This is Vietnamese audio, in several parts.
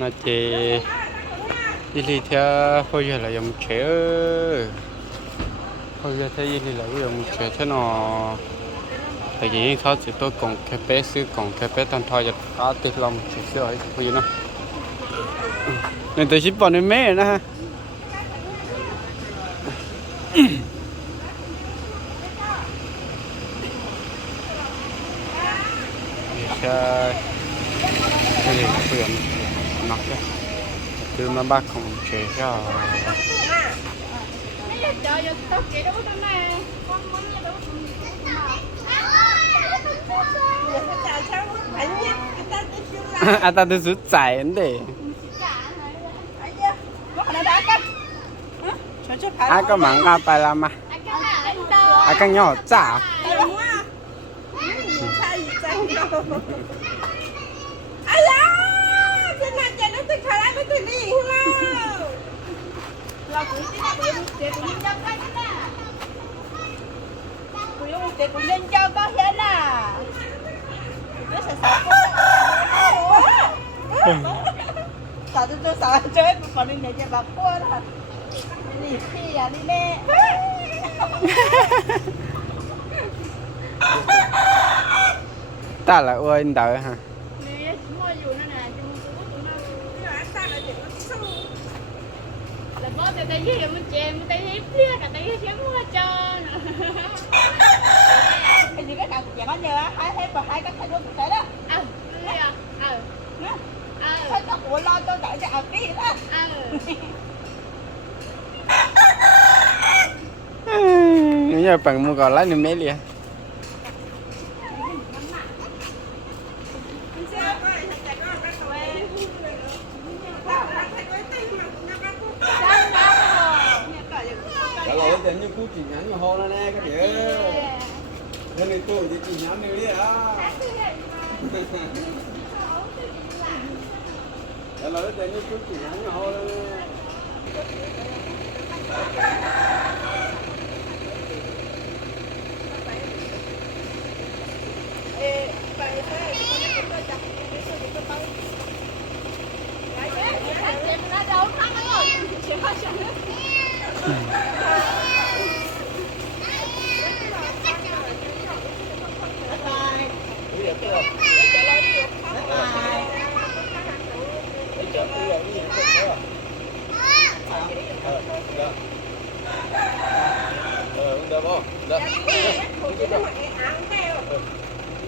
น่าเจยี่ลีเทียพอยอะไรยังเชื่อพอยเที่ยี่ลีเล้วยังเชื่อเท่านอแต่ยังเขาจะตัวกองแคปเปซื้อกองแคปเปตันทอยจะก็ติดลมเสื้อไอ้พอยนะในตัวชิปปอนในแม่นะฮะใช่ từ mà bác không chế cho. À ta tôi rút giải vấn để. Ai có mắng à phải làm à, mà ai có nhỏ chả ai da trên này chạy nó từ khả năng nó từ đi không Là cũng chỉ là cũng chỉ cũng nhân cái nè. Cũng chỉ cũng nhân cho có hết là. Nó sẽ sợ sợ tôi tôi sợ chơi một phần đi này cho bà qua đó. Đi khi à đi nè. ta là ơi đợi hả là có tay tay với mình chèm tay với phía cả tay với xém mua cho cái gì cái nào cũng vậy nhớ hai hết và hai cái thay đổi cụ thể đó ờ ừ ờ ờ thôi cho của lo cho đợi cho ở kỹ đó ờ nếu như bằng mua gọi lại nữa mấy liền Sao đó? Trả lời đến như cú chỉ nhắn như hồ nè cái đĩa Nên này tôi thì chỉ nhắn đi á Trả lời đến như cú chỉ nhắn như hồ nè Em nó đâu thắng rồi. Chỉ có chân nước. Ờ, được không? Được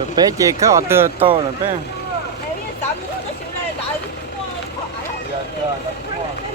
nó nó bé chơi có tập ở tưa to là bé. Giờ chờ cũng có cái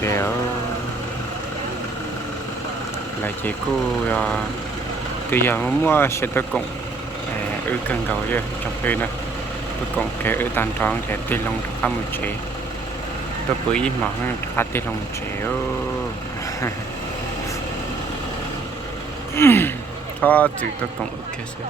cái là chỉ cô à, từ giờ muốn mua sẽ tôi cũng à, ư cần cầu chứ, trong khi nữa tôi cũng kể ư tàn tròn để tiền lòng khá một chế tôi bữa mà khá tiền lòng chế Thôi thì tôi cũng ok sẽ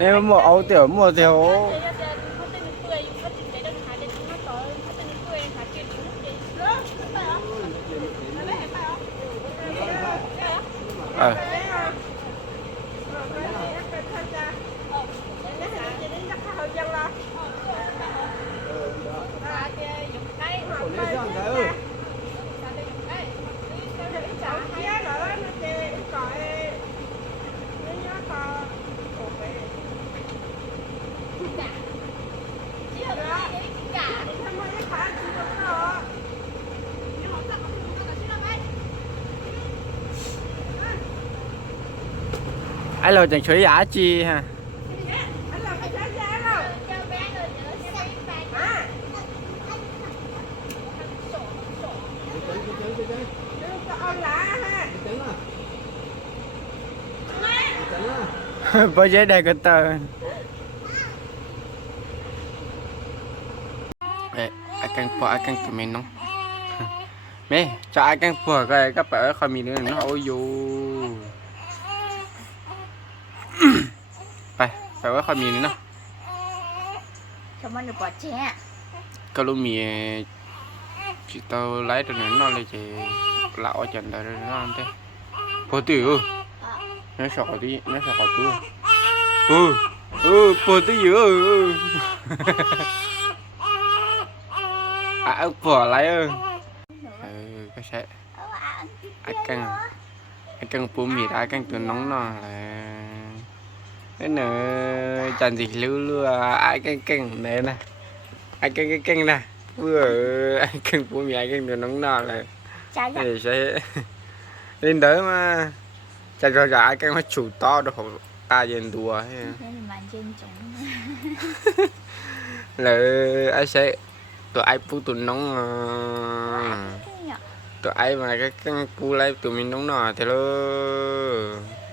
nếu mua ấu tiểu mua theo ai chẳng chơi giá chi ha? Bao giờ đây cái tờ. Ê, ai po akan mình nong mẹ cho ai akan phở cái các bạn ơi, khỏi mình nữa, nó ôi dù แปลว่าเขามีนี่นะชาวบ้นหนูปอดแช่ก็รู้มีจิตเอาไล่ตัวนั้นนอนเลยเจะเหล่าจันได้เลยนอนเต้พอตื่นนื้อสอกที่นื้อสอกตัวเออเออปวดตัวเยอะอ้าวปวดอะไรเออเออก็ใช่ไอ้กังไอ้กังปูมีดไอ้กังตัวน้องนอนเลย nữa chẳng gì lưu lưu ai căng căng này nè. Ai căng căng căng nè. Vừa ai căng bố mì ai căng từ nóng nọ là dạ. Thì sẽ lên đấy mà chả cho ai căng mà chủ to được ta dân đùa hay là ai sẽ tụi ai phụ tụi nóng à. Tụi ai mà cái căng pu lấy tụi mình nóng nọ thì lo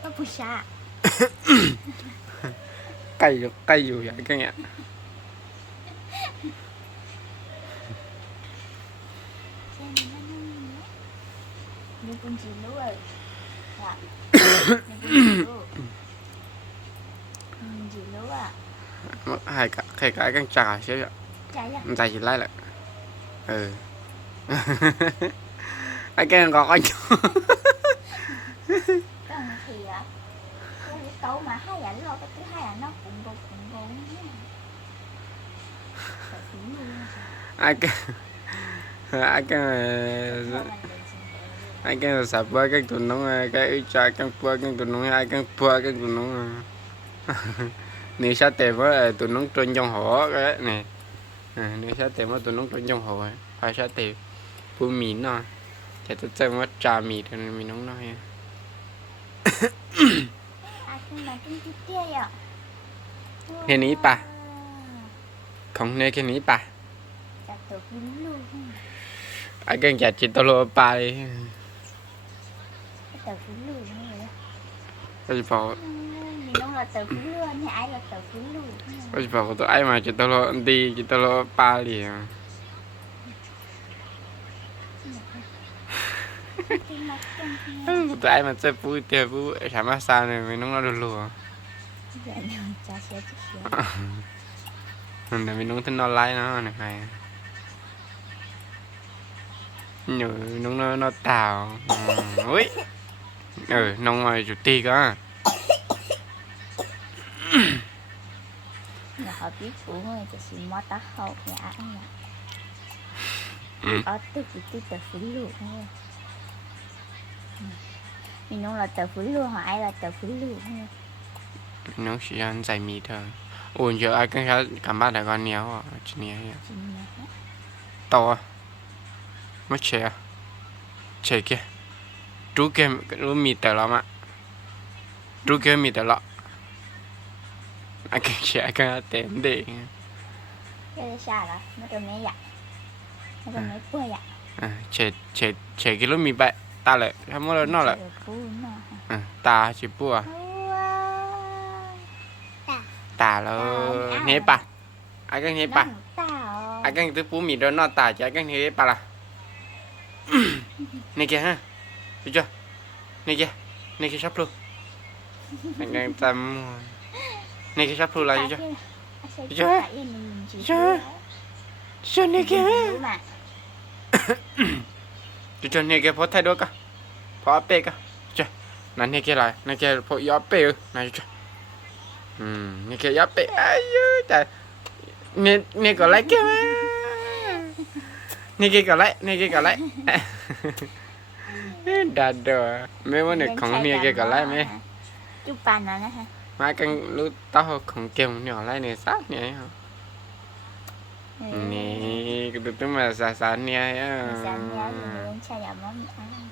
Nó bù cay được cay dù vậy cái nhỉ Như à hai cả hai cái căng trà chứ vậy Trái tại chỉ lấy lại. Ừ. Ai cái còn anh Còn thì à Câu mà hai ảnh lo cái thứ hai là nó cũng cũng phí luôn ai cái ai cái ai cái sập với cái tụi nó cái trà cái bơ cái tụi nó ai cái bơ cái tụi nó. Nếu sao tiền với tụi nó trên trong hồ cái này. À, nếu sao tiền với tụi nó trên trong hồ phải sao tiền bún mì nó. Thì tôi chơi mất trà mì thì mình nóng nói À, nhưng mà cái kia kia ạ Cái ní bà. không nên cái ní bà Chặt được dính luôn ai cái chả chỉ tao lo bà đi Cái tờ phí lừa như vậy đó cái bảo Nhìn đâu là tờ phí lừa nha ai là tờ phí lừa cái bảo tụi ai mà chỉ tao lo đi chỉ tao lo bà đi à. Cái mắt trong kia tụi ai mà chơi vui thì vui chả mà sao này mình nóng nó được lùa Dạ nhờ cha sẽ chút xíu mình là mình nóng thích nó lái nó này hay nhớ nóng nó nó tào ui ừ nóng ngoài chủ tì cơ Là họ biết phụ người chỉ xin mót tá hậu nhà anh nhỉ Ừ. Ở tức thì tức tờ phí lừa thôi mình nói là tờ phú lưu ai là tờ phú lưu nó chỉ ăn giải mì thôi. Ủa chứ ai cũng khá cảm bác đã con nhéo à? Chứ nhéo to à? Mất chè à? Chè kia. Chú kia chú mì tờ lắm ạ chú kia mì tờ lắm anh kia chè anh kia tém đi. Cái là sao đó nó cho mấy dạ. Nó cho à. mấy bữa dạ. Chè chè chè kia lúc mì bạch ตาเลยทำอะไรนั่นแหละตาชิปัวตาเลยเฮปะอากันเฮปะอากันตื้อปูมีโดนนอตาจะอ้กันเฮปะล่ะนี่แกฮะดูจ้ะนี่แกนี่แกชอบพลูไอ้กันจำนี่แกชอบพลูอะไรดูจ้ะดูจ้ะดูจ้ะนี่แก chú cho này kia phó thay đổi cả. Phó bê cả. Chưa này này kia lại. Này kia phó gió bê ư. Này chưa ừ này kia gió bê ai ơi trời. Này này có lại kia này kia có lại này kia có lại đã đồ. Mấy món này không này kia có lại mấy. Chụp bàn nào hả? mà cái lúc tao không kêu nhỏ lại này sát này hả nè cái tụi mà xa xa nè. Á Sao nhớ thì muốn chơi nhà món gì ăn.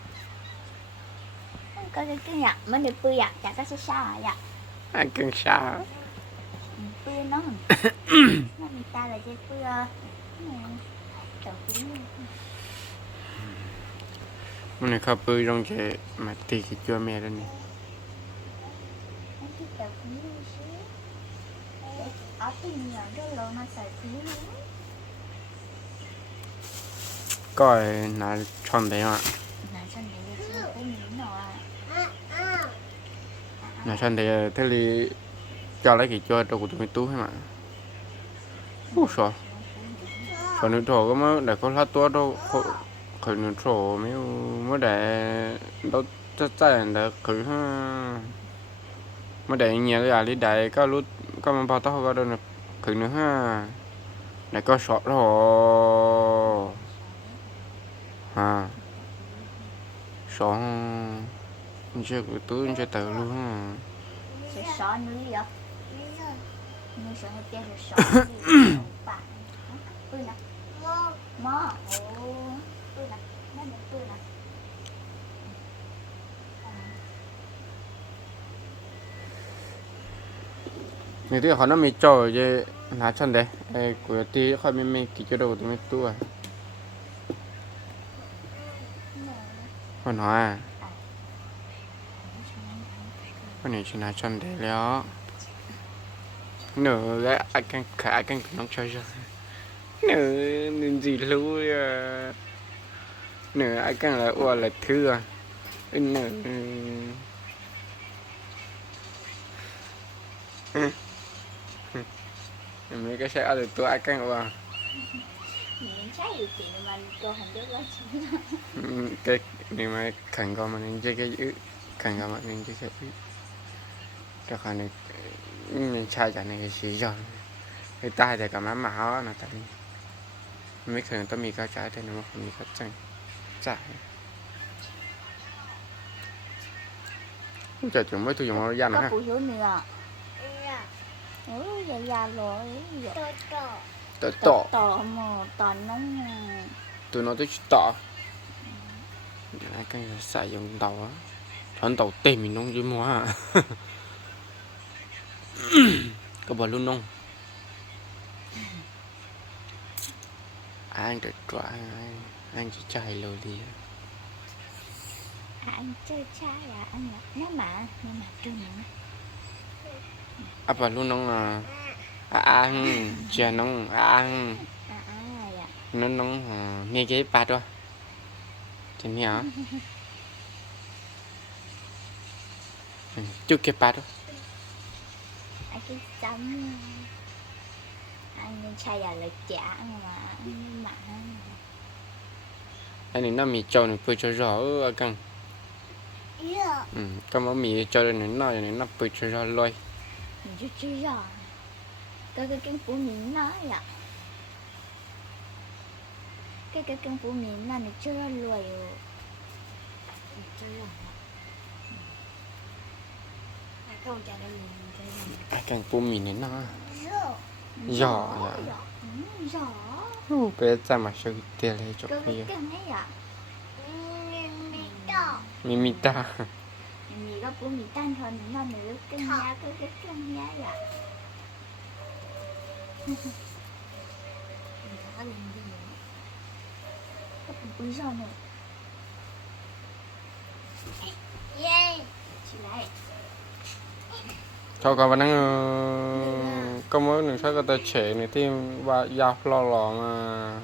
Có cái cái nhạc mới được bươi ạ, chả có sao sao ạ. anh cưng sao Bươi nó nó người ta là cái bươi Đầu kính Hôm nay khó bơi trong cái mà tì cái chua mẹ đó nè Nó cái đầu kính luôn xíu Ở cái nhỏ đó lộ nó sợ kính luôn coi là tròn đấy mà Nãy sao này cái gì cũng nhìn nó à là tròn đấy thế thì cho lấy cái chua đâu của tụi mình tú hay mà ú sợ sợ nữa trổ có mà để có lá tua đâu khởi nữa trổ mấy mới để đâu chắc chắn để khởi ha mới để nhà là đi đại có lúc có mà bao tao có đâu nè khởi nữa ha để có sợ rồi à. Sợ chưa có túi chưa tự luôn ha Sợ sợ nữa vậy Nhưng sợ hay chơi sợ sợ Bươi nè. Ồ Bươi nè. Nó nè bươi nè. Người thì họ nó mới cho chứ là chân đấy. Ê, của tí khỏi mình mình kỹ cho đầu tụi mình tu à còn nói à con này chỉ là chân đấy léo nửa cái ai càng khả ai càng nó chơi cho nửa nên gì lưu à nửa ai càng là ua là thứ à Ừ, nửa mấy cái xe được tôi ai càng ua Mình trái điều kiện mà cô hành rất là Ừ, cái này mà khẳng có mà nên chơi cái ư khẳng có mà nên chơi cái ư cho khả này mình trai chả này cái gì rồi cái tai thì cả má máu là tại mấy khởi tôi มี cái trái thì nó không มี cái chân trái giờ chúng mới tôi dùng nó ra nữa Có ha phụ nữ nữa Ừ, dạ tôi tỏ. Tỏ mà Tỏ nóng tụi nó tôi tỏ. Cái xài dùng đầu á. Thằng đầu tìm mình nông dưới mua à có bao luôn nông anh được trói anh anh chỉ chạy lôi đi À, anh chơi trai à? Anh nếu mà nhưng mà trưa nữa à bao luôn nông à à anh chia nông à anh à à nó nghe cái ba đó. Thì nhớ chút cái ba đó. Cái chấm. Anh nên trai à là chả mà anh mà anh này nó mì trâu này bơi cho rõ ở căng. Ừ cái món mì trâu này nó này nó bơi cho rõ lôi. Chưa rõ cái cái cái của mình nói vậy cái cái cái của mình là nó chưa ra lùi rồi chưa ra không trả mình à căng bún mì này nó Giỏ. dạ. giỏ bây giờ mà sao tiền lấy cho cái bây giờ cái cái này à mi mi ta. Mì tan thôi nó nữa cái nhà cái cái cái nhà vậy cái coi bà này có mỗi người sao ta trẻ này thì và giao lo lò mà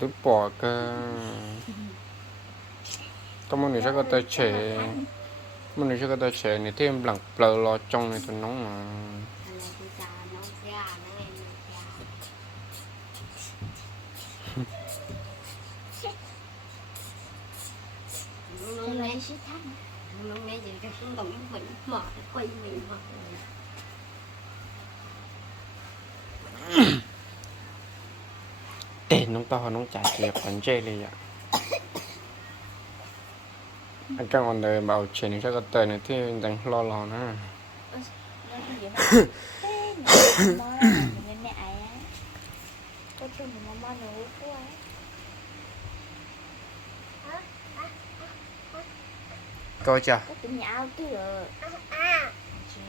tôi bỏ cơ. Có mỗi người sao ta trẻ mỗi người sao ta trẻ này thêm lặng lờ lo trong này tụi nóng mà. Chị lại sẽ thắt lúc nãy chị cái xuống đồng mình mở quay mình mà tên nóng to nóng chả chỉ còn chê đi ạ anh càng còn đời bảo trẻ này sao có thể này thì dành lo lò nữa nó cái gì mà thế nó mò mình mẹ ai á có chung mình mò nữa của ai rồi.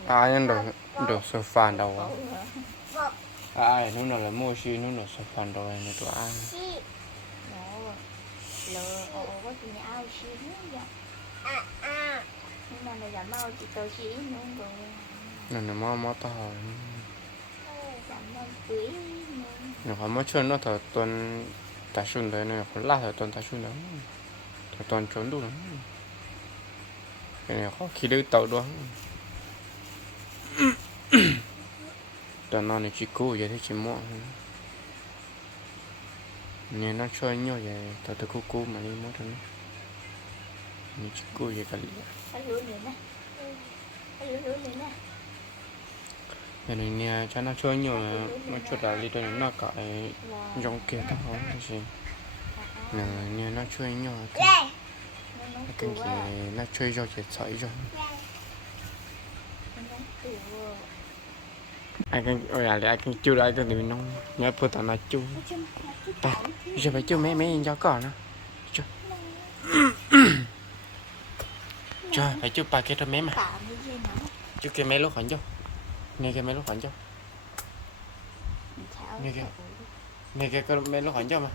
Ai nhân đồ đồ sơ phàn đầu à ai nó là mua xí nó là sơ phàn đầu này tụi ai Nó lờ ồ có tụi nhà xí nữa vậy? Nhưng mà này là mau chị tôi xí nữa rồi. Là mau nữa. Nó phải mua chuyện nó thở tuần ta xuân đấy nó phải la thở tuần ta xuân đấy. Thở tuần trốn đủ lắm này khó khi đưa tàu đó tuần nó này chỉ cố vậy thì chỉ mua nên nó chơi nhau vậy tao tôi cố cố mà đi mua thôi mình chỉ cố vậy cả nè. Cái này nè cho nó nhau là nó chút là đi đây nó cả Wow. dòng kia tao không gì nè nè nó Nó nóng cái tù gì à. nó chơi cho chết sợi cho à. ai cái ôi à ai cái chưa ai cái thì nó nhớ bữa tao nó cái ta giờ phải chú mấy mấy cho cỏ nó chú cho phải chú ba cái mà tạm như thế nào chú cái mấy lúc khoảng cho nghe cái mấy lúc khoảng cho Mình kìa. rồi. nghe cái mấy lúc khoảng cho mà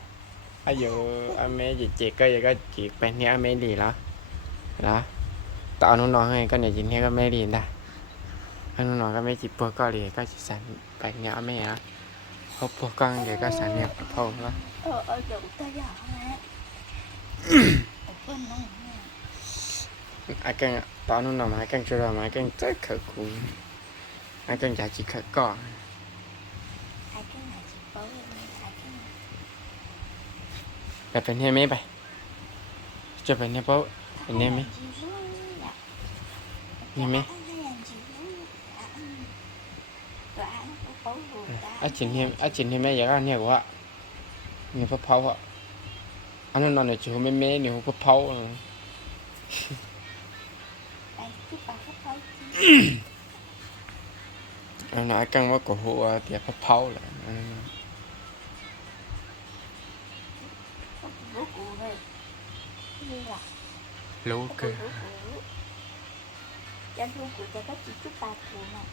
ai giờ anh mấy gì chị cái gì cái chị quen nghe mấy gì đó đó tạo nó nói hay cái này chị nghe cái mấy gì ta anh nói cái mấy chị bơ có gì cái chị sản bạn nhỏ mấy á hộp bơ con vậy cái sản nhập thôi đó Ờ, ở đủ ta giỏ hả? Ở bên này nè. ai cần tao nó nằm ai cần cho ra mà ai cần tới khởi cụ ai cần giá trị khởi cỏ. Hai ไปเป็นเฮม่ไป จะเป็นเนี้ยเพราะเป็นเฮมเฮมอาจินเฮมอาจินเแม่ยากอันเนี่ยว่าเนี่ยพะเผาอะอันนั้นนอนเนี่ยจูเม่แม่เนี่ยพะเผาอันนั้นกังว่ากูหัวเดี๋ยวพะเผาแหละ lú cơ Cho thu của cho các chị chút bà của này.